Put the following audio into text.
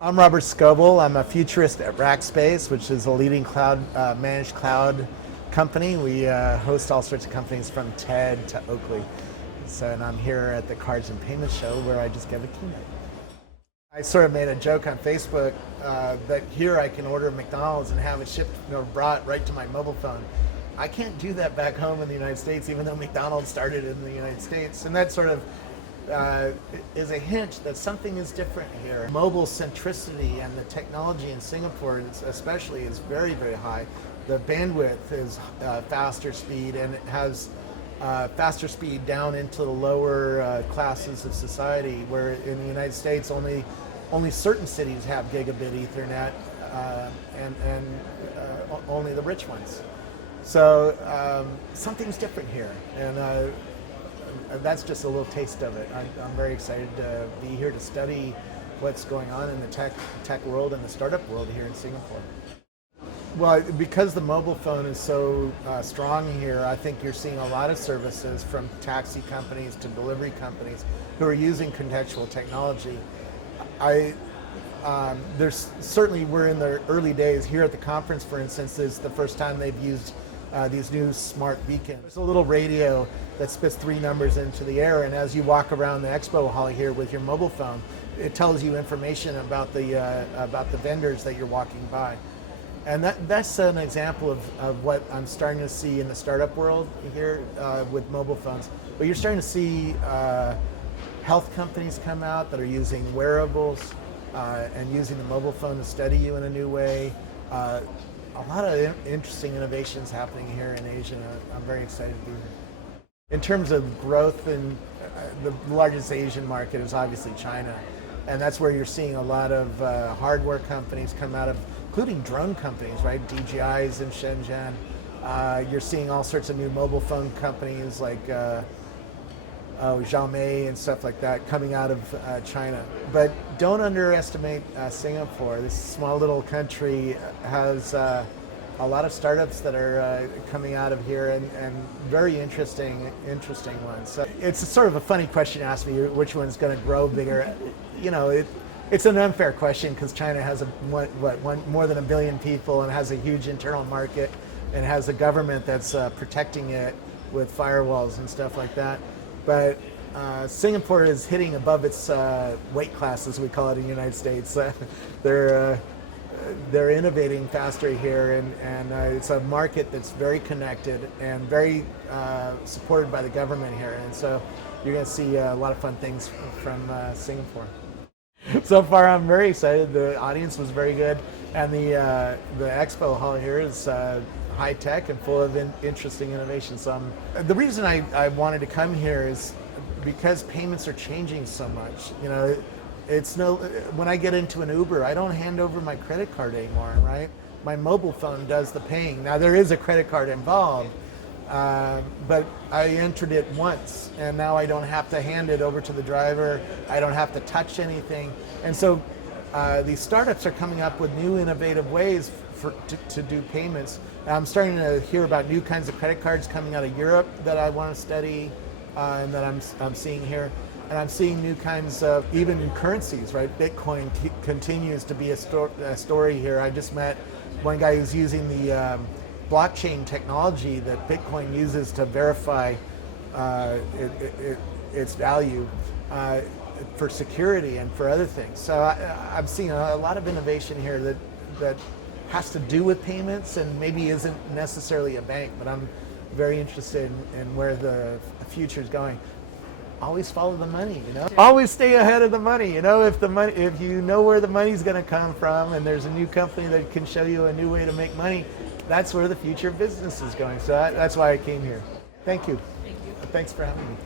I'm Robert Scoble. I'm a futurist at Rackspace, which is a leading cloud managed cloud company. We host all sorts of companies from TED to Oakley. And I'm here at the Cards and Payments Show where I just gave a keynote. I sort of made a joke on Facebook that here I can order McDonald's and have it shipped or brought right to my mobile phone. I can't do that back home in the United States, even though McDonald's started in the United States. And that sort of is a hint that something is different here. Mobile centricity and the technology in Singapore especially is very, very high. The bandwidth is faster speed, and it has faster speed down into the lower classes of society, where in the United States only certain cities have gigabit Ethernet, and only the rich ones. So something's different here, and that's just a little taste of it. I'm very excited to be here to study what's going on in the tech world and the startup world here in Singapore. Well, because the mobile phone is so strong here, I think you're seeing a lot of services from taxi companies to delivery companies who are using contextual technology. There's certainly, we're in the early days here at the conference, for instance. Is the first time they've used these new smart beacons. There's a little radio that spits 3 numbers into the air, and as you walk around the expo hall here with your mobile phone, it tells you information about the vendors that you're walking by. And that's an example of what I'm starting to see in the startup world here with mobile phones. But you're starting to see health companies come out that are using wearables and using the mobile phone to study you in a new way. A lot of interesting innovations happening here in Asia, and I'm very excited to be here. In terms of growth, the largest Asian market is obviously China, and that's where you're seeing a lot of hardware companies come out of, including drone companies, right? DJI's in Shenzhen. You're seeing all sorts of new mobile phone companies like Xiaomi and stuff like that coming out of China. But don't underestimate Singapore. This small little country has a lot of startups that are coming out of here, and very interesting ones. So it's sort of a funny question to ask me, which one's going to grow bigger. You know, it's an unfair question because China has more than 1 billion people and has a huge internal market and has a government that's protecting it with firewalls and stuff like that. But Singapore is hitting above its weight class, as we call it in the United States. They're innovating faster here, and it's a market that's very connected and very supported by the government here. And so you're going to see a lot of fun things from Singapore. So far, I'm very excited. The audience was very good, and the expo hall here is high tech and full of interesting innovations. So the reason I wanted to come here is because payments are changing so much. You know, when I get into an Uber, I don't hand over my credit card anymore, right? My mobile phone does the paying. Now there is a credit card involved, but I entered it once, and now I don't have to hand it over to the driver. I don't have to touch anything. And so these startups are coming up with new innovative ways to do payments. I'm starting to hear about new kinds of credit cards coming out of Europe that I want to study, and that I'm seeing here. And I'm seeing new kinds of even currencies, right? Bitcoin continues to be a story here. I just met one guy who's using the blockchain technology that Bitcoin uses to verify its value for security and for other things. So I'm seeing a lot of innovation here that has to do with payments and maybe isn't necessarily a bank, but I'm very interested in where the future is going. Always follow the money, you know. Always stay ahead of the money, you know. If you know where the money's going to come from, and there's a new company that can show you a new way to make money, that's where the future of business is going. So that's why I came here. Thank you. Thank you. Thanks for having me.